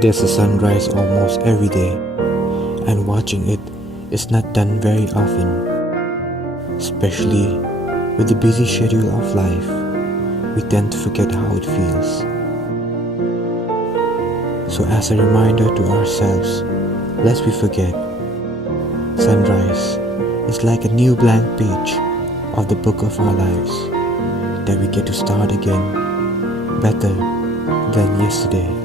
There's a sunrise almost every day, and watching it is not done very often. Especially with the busy schedule of life, we tend to forget how it feels. So as a reminder to ourselves, lest we forget, sunrise is like a new blank page of the book of our lives that we get to start again better than yesterday.